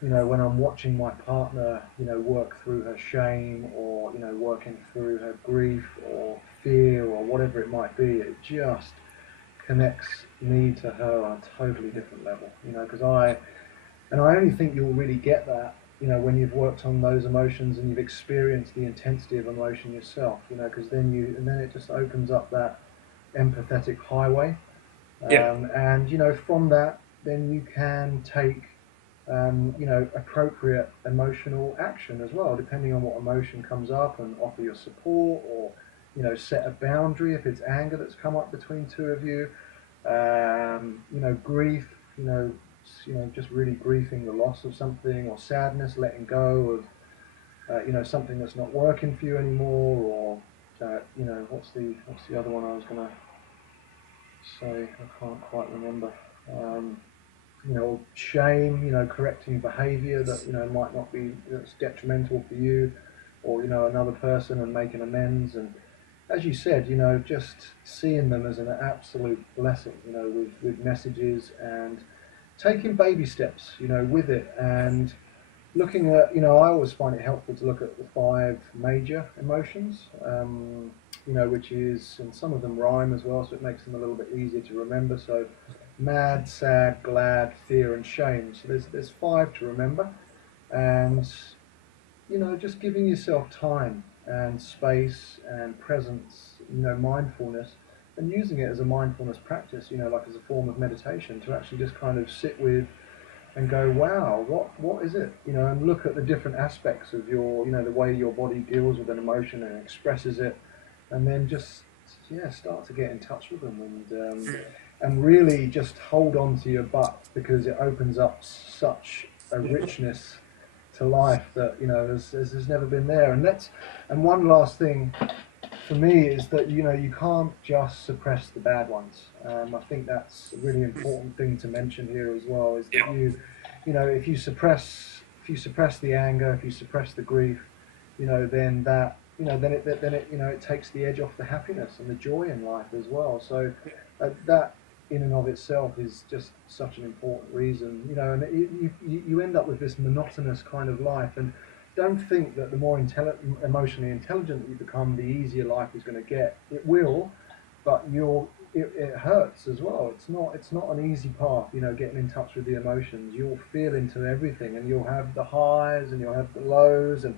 when I'm watching my partner, work through her shame, or, working through her grief or fear or whatever it might be, it just connects me to her on a totally different level, because I only think you'll really get that, when you've worked on those emotions and you've experienced the intensity of emotion yourself, because then it just opens up that empathetic highway, Yeah. and from that, then you can take, appropriate emotional action as well, depending on what emotion comes up, and offer your support, or, set a boundary if it's anger that's come up between two of you. Grief, just really grieving the loss of something, or sadness, letting go of, something that's not working for you anymore, or, what's the other one I was gonna say? I can't quite remember. Um, Shame, correcting behaviour that, might not be, that's detrimental for you, or, another person, and making amends. And as you said, just seeing them as an absolute blessing, with messages, and taking baby steps, with it, and looking at, I always find it helpful to look at the five major emotions, which is, and some of them rhyme as well, so it makes them a little bit easier to remember. So, mad, sad, glad, fear, and shame. So there's five to remember, and, just giving yourself time and space and presence, mindfulness, and using it as a mindfulness practice, like as a form of meditation, to actually just kind of sit with and go, wow, what is it, and look at the different aspects of your, the way your body deals with an emotion and expresses it, and then just, yeah, start to get in touch with them, and really just hold on to your butt, because it opens up such a richness to life that, there's never been there. And one last thing for me is that, you can't just suppress the bad ones. I think that's a really important thing to mention here as well. Is that Yeah. if you suppress the anger, if you suppress the grief, then it takes the edge off the happiness and the joy in life as well. So that in and of itself is just such an important reason, and you end up with this monotonous kind of life. And don't think that the more emotionally intelligent you become, the easier life is going to get. It will, but it hurts as well. It's not an easy path, getting in touch with the emotions. You'll feel into everything, and you'll have the highs and you'll have the lows, and,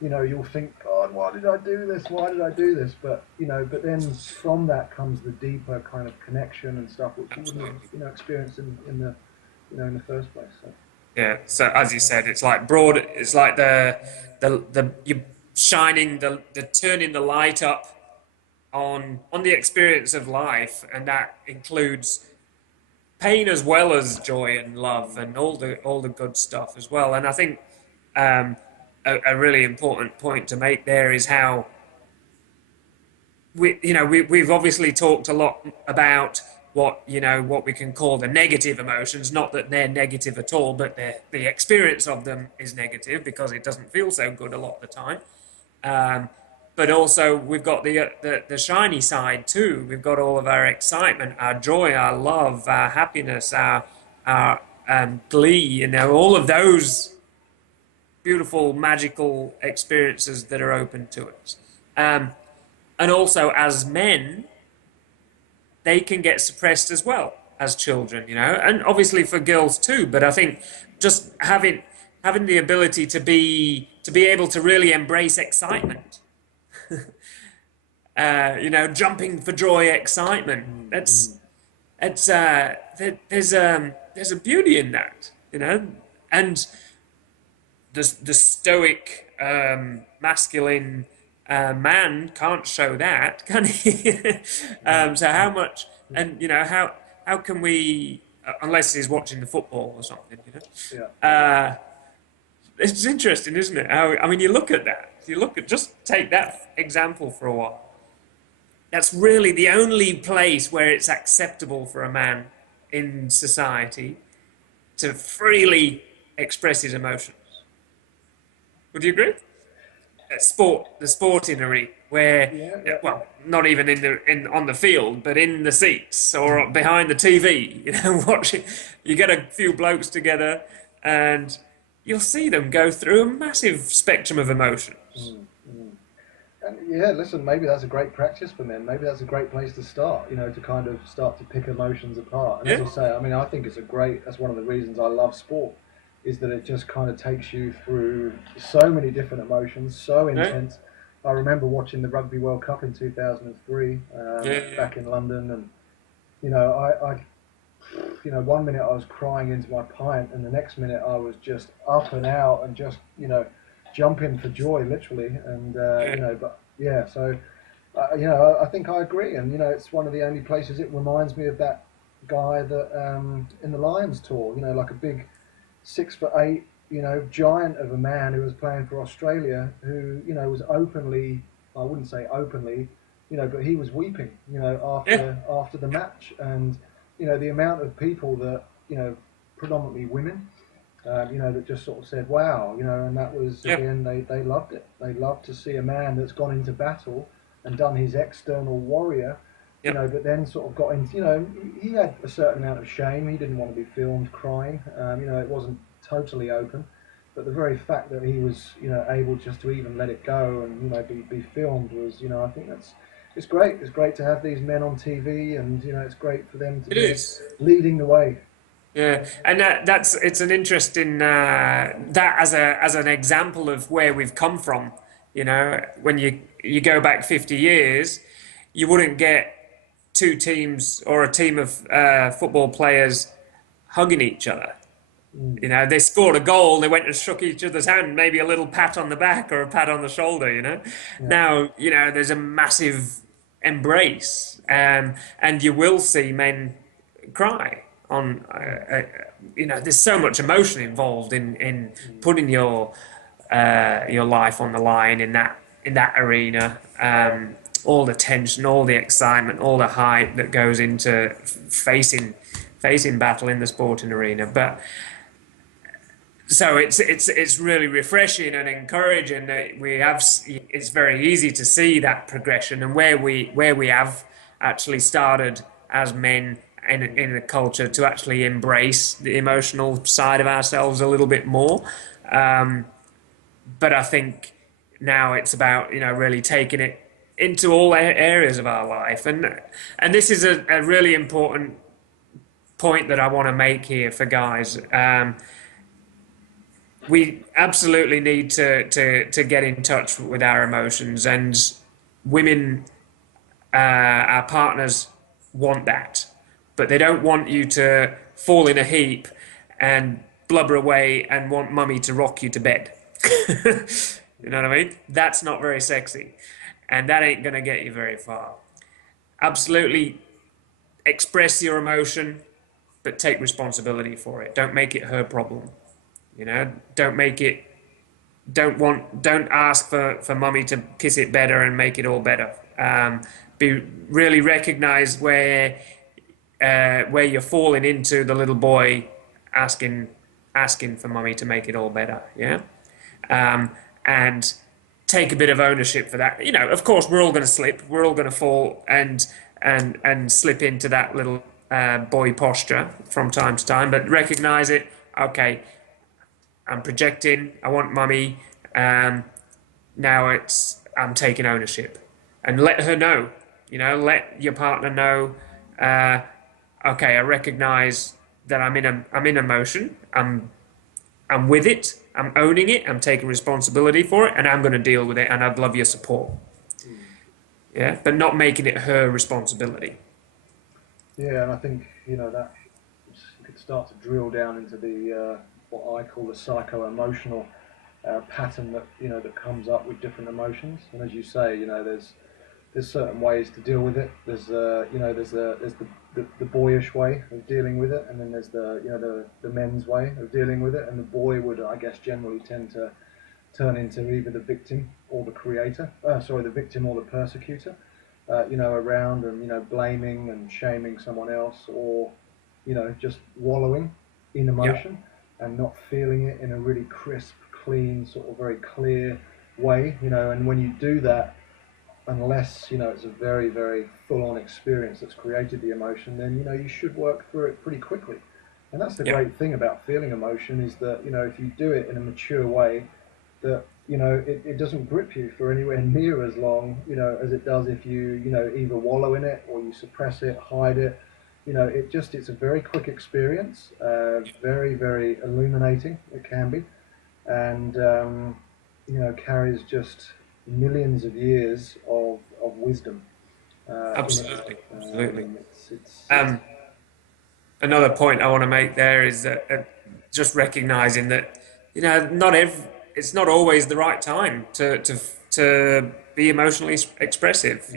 you'll think, God, why did I do this? Why did I do this? But then from that comes the deeper kind of connection and stuff, which you wouldn't have, Absolutely. experienced in the first place. So. Yeah. So as you said, it's like broad. It's like the you shining the turning the light up on the experience of life, and that includes pain as well as joy and love and all the good stuff as well. And I think um, a really important point to make there is how we've obviously talked a lot about what we can call the negative emotions. Not that they're negative at all, but the experience of them is negative because it doesn't feel so good a lot of the time. Um, but also we've got the shiny side too. We've got all of our excitement, our joy, our love, our happiness, our glee. All of those beautiful, magical experiences that are open to us. Um, and also, as men, they can get suppressed as well. as children, you know, and obviously for girls too. But I think just having the ability to be able to really embrace excitement, you know, jumping for joy, excitement. mm, mm, There's a beauty in that, you know, and the stoic masculine man can't show that, can he? mm, So how mm, much, and you know, how can we, unless he's watching the football or something, you yeah, know? It's interesting, isn't it? How, I mean, you look at that. You look at just take that example for a while. That's really the only place where it's acceptable for a man in society to freely express his emotions. Would you agree? The sporting arena, where, yeah, yeah, well, not even in on the field, but in the seats or mm, behind the TV, you know, watching. You get a few blokes together, and you'll see them go through a massive spectrum of emotions. mm, mm. And yeah, listen, maybe that's a great practice for men. Maybe that's a great place to start, you know, to kind of start to pick emotions apart. And as Yeah, I say, I mean, I think that's one of the reasons I love sport, is that it just kind of takes you through so many different emotions, so yeah, intense. I remember watching the Rugby World Cup in 2003 yeah, yeah, back in London, and you know, one minute I was crying into my pint, and the next minute I was just up and out and just, jumping for joy, literally. And yeah, but yeah, so I think I agree, and it's one of the only places it reminds me of that guy that in the Lions tour, like a big 6'8", giant of a man who was playing for Australia, who was openly, I wouldn't say openly, but he was weeping, yeah, after the match, and the amount of people that predominantly women, that just sort of said, "Wow," and that was yeah, again, they loved it. They loved to see a man that's gone into battle and done his external warrior, yeah. but then sort of got into, he had a certain amount of shame. He didn't want to be filmed crying. It wasn't totally open, but the very fact that he was, able just to even let it go and be filmed was, I think it's great. It's great to have these men on TV, and it's great for them to It be is. leading the way. Yeah, and that's it's an interesting that as an example of where we've come from. You know, when you go back 50 years, you wouldn't get two teams or a team of football players hugging each other. Mm, You know, they scored a goal, they went and shook each other's hand, maybe a little pat on the back or a pat on the shoulder, you know. yeah. Now, you know, there's a massive embrace, and you will see men cry on, you know, there's so much emotion involved in Mm, putting your life on the line in that arena. All the tension, all the excitement, all the hype that goes into facing battle in the sporting arena. But so it's really refreshing and encouraging that we have. It's very easy to see that progression and where we have actually started as men in the culture to actually embrace the emotional side of ourselves a little bit more. Um, but I think now it's about, you know, really taking it into all areas of our life, and this is a really important point that I want to make here for guys. We absolutely need to get in touch with our emotions, and women, our partners, want that, but they don't want you to fall in a heap and blubber away and want mummy to rock you to bed. You know what I mean? That's not very sexy, and that ain't gonna get you very far. Absolutely express your emotion, but take responsibility for it. Don't make it her problem. You know, don't make it. Don't ask for mummy to kiss it better and make it all better. Be really recognize where you're falling into the little boy asking asking for mummy to make it all better. Yeah, and take a bit of ownership for that. You know, of course, we're all going to slip, we're all going to fall, and slip into that little boy posture from time to time. But recognize it. Okay, I'm projecting. I want mummy. Um, Now I'm taking ownership, and let her know. You know, let your partner know. okay, I recognize that I'm in emotion. I'm with it. I'm owning it. I'm taking responsibility for it, and I'm going to deal with it. And I'd love your support. Mm. Yeah, but not making it her responsibility. Yeah, and I think that you could start to drill down into the what I call the psycho-emotional pattern that that comes up with different emotions. And as you say, there's certain ways to deal with it. There's the boyish way of dealing with it, and then there's the men's way of dealing with it. And the boy would, I guess, generally tend to turn into either the victim or the creator. Sorry, the victim or the persecutor. Around and blaming and shaming someone else, or just wallowing in Yeah, emotion and not feeling it in a really crisp, clean, sort of very clear way. And when you do that, unless it's a very, very full-on experience that's created the emotion, then you should work through it pretty quickly. And that's the yeah, great thing about feeling emotion, is that if you do it in a mature way, that it doesn't grip you for anywhere near as long as it does if you either wallow in it or you suppress it, hide it. It's a very quick experience, very, very illuminating. It can be, and carries just millions of years of wisdom in it. absolutely, absolutely. It's Um, Another point I want to make there is that just recognizing that not every it's not always the right time to be emotionally expressive.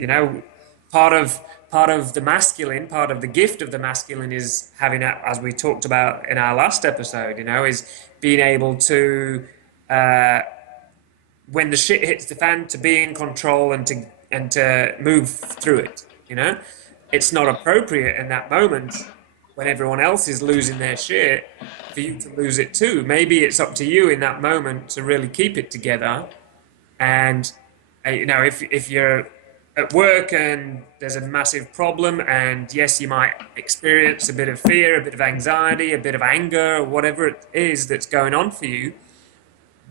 Part of part of the masculine, part of the gift of the masculine is having that, as we talked about in our last episode. Is being able to uh, when the shit hits the fan, to be in control and to move through it. It's not appropriate in that moment when everyone else is losing their shit for you to lose it too. Maybe it's up to you in that moment to really keep it together. And if you're at work and there's a massive problem, and yes, you might experience a bit of fear, a bit of anxiety, a bit of anger, or whatever it is that's going on for you,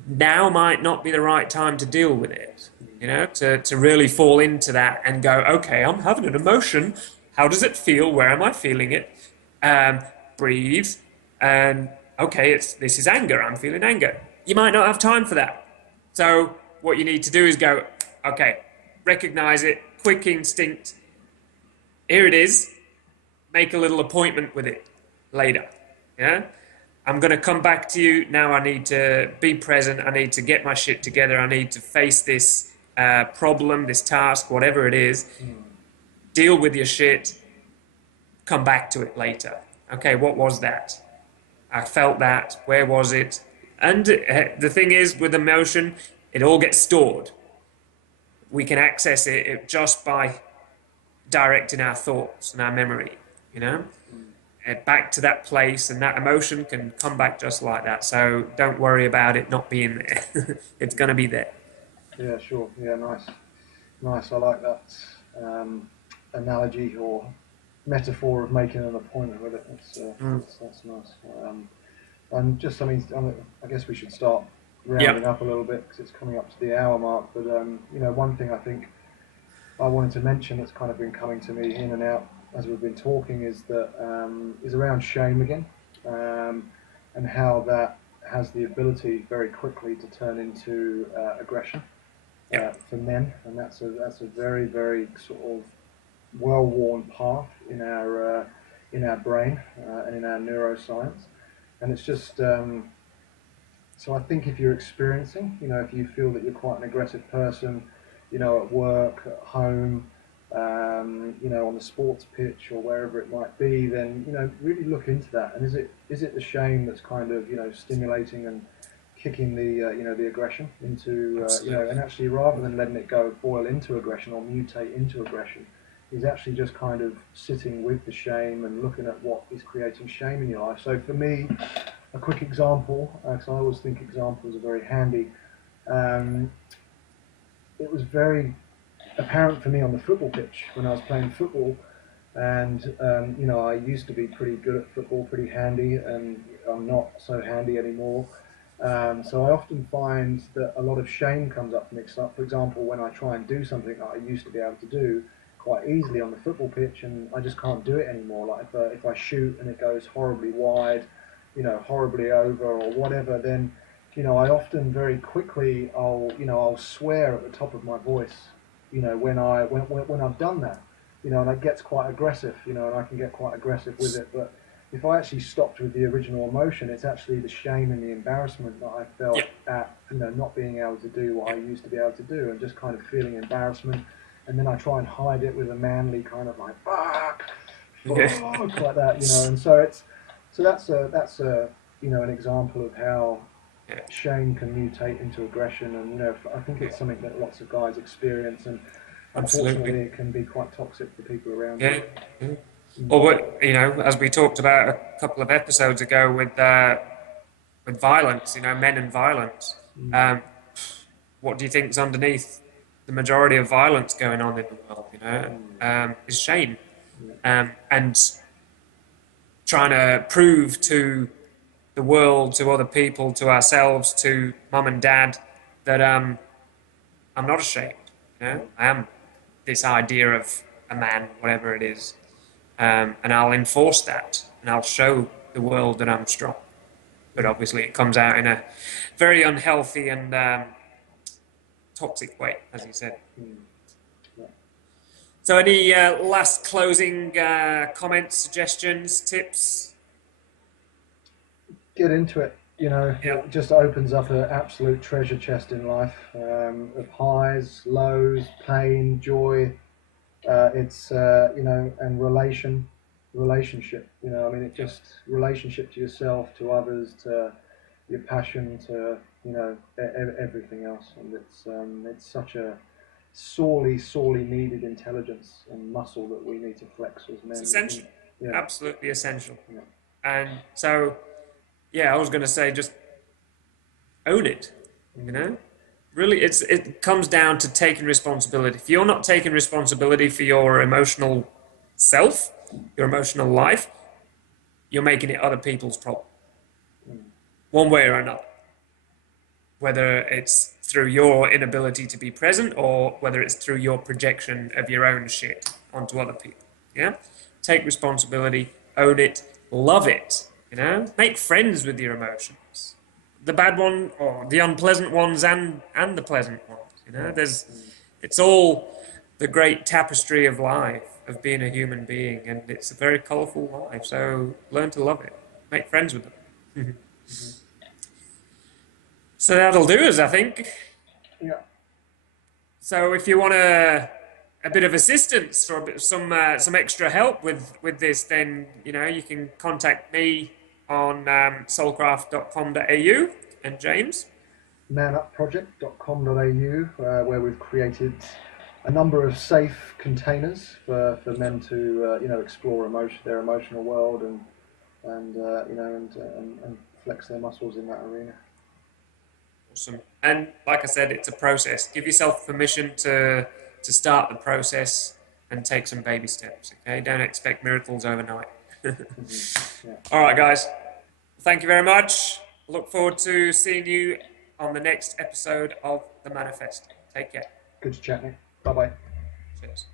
now might not be the right time to deal with it. To really fall into that and go, okay, I'm having an emotion. How does it feel? Where am I feeling it? Um, Breathe. And okay, this is anger. I'm feeling anger. You might not have time for that. So what you need to do is go, okay, recognize it, quick instinct. Here it is. Make a little appointment with it later. Yeah. I'm going to come back to you. Now I need to be present. I need to get my shit together. I need to face this problem, this task, whatever it is. Deal with your shit. Come back to it later. Okay, what was that? I felt that. Where was it? And the thing is, with emotion, it all gets stored. We can access it just by directing our thoughts and our memory, you know? Back to that place, and that emotion can come back just like that. So don't worry about it not being there. It's going to be there. Yeah, sure. Yeah, nice. Nice. I like that analogy or metaphor of making an appointment with it. Mm. That's nice. And just, I guess we should start rounding Yep. up a little bit because it's coming up to the hour mark. But one thing I think I wanted to mention that's kind of been coming to me in and out as we've been talking is that is around shame again, um, and how that has the ability very quickly to turn into aggression Yep. for men, and that's a very, very sort of well-worn path in our brain and in our neuroscience, and it's just so I think if you're experiencing, if you feel that you're quite an aggressive person, at work, at home, on the sports pitch or wherever it might be, then really look into that. And is it the shame that's kind of stimulating and kicking the aggression into and Absolutely. actually rather than letting it go boil into aggression or mutate into aggression, is actually just kind of sitting with the shame and looking at what is creating shame in your life. So for me, a quick example, because I always think examples are very handy. Um, it was very apparent for me on the football pitch when I was playing football, and I used to be pretty good at football, pretty handy, and I'm not so handy anymore. So I often find that a lot of shame comes up mixed up. For example, when I try and do something that I used to be able to do, quite easily on the football pitch, and I just can't do it anymore. Like if I shoot and it goes horribly wide, horribly over or whatever, then I often very quickly I'll swear at the top of my voice, when I've done that, and it gets quite aggressive, and I can get quite aggressive with it. But if I actually stopped with the original emotion, it's actually the shame and the embarrassment that I felt Yeah. at not being able to do what I used to be able to do, and just kind of feeling embarrassment. And then I try and hide it with a manly kind of like fuck, like that, And so that's a an example of how Yeah. shame can mutate into aggression, and I think it's something that lots of guys experience, and Absolutely. unfortunately it can be quite toxic for people around Yeah. you. Yeah. Or what, as we talked about a couple of episodes ago with violence, men and violence. Mm. Um, what do you think's underneath the majority of violence going on in the world? Is shame, Yeah. and trying to prove to the world, to other people, to ourselves, to mum and dad that I'm not ashamed. I am this idea of a man, whatever it is, and I'll enforce that, and I'll show the world that I'm strong. But obviously, it comes out in a very unhealthy and toxic way, as you said. Mm. Yeah. So, any last closing comments, suggestions, tips? Get into it. Yeah, It just opens up an absolute treasure chest in life, of highs, lows, pain, joy. It's and relationship. I mean, it just relationship to yourself, to others, to your passion, to everything else, and it's such a sorely needed intelligence and muscle that we need to flex as it's men. essential, Yeah, absolutely essential. yeah, And so, yeah, I was going to say, just own it. You mm, know, really, it comes down to taking responsibility. If you're not taking responsibility for your emotional self, your emotional life, you're making it other people's problem, mm, one way or another. Whether it's through your inability to be present or whether it's through your projection of your own shit onto other people. Yeah? Take responsibility, own it, love it, Make friends with your emotions. The bad one or the unpleasant ones and the pleasant ones. yeah, There's mm, it's all the great tapestry of life, of being a human being, and it's a very colourful life. So learn to love it. Make friends with them. mhm. So that'll do us, I think. Yeah. So if you want a bit of assistance or a bit, some extra help with this, then you can contact me on soulcraft.com.au and James. manupproject.com.au, where we've created a number of safe containers for men to explore their emotional world, and flex their muscles in that arena. Awesome. And like I said, it's a process. Give yourself permission to start the process and take some baby steps. Okay, don't expect miracles overnight. Mm-hmm. Yeah. All right, guys. Thank you very much. Look forward to seeing you on the next episode of The Manifest. Take care. Good to chat, Nick. Bye bye. Cheers.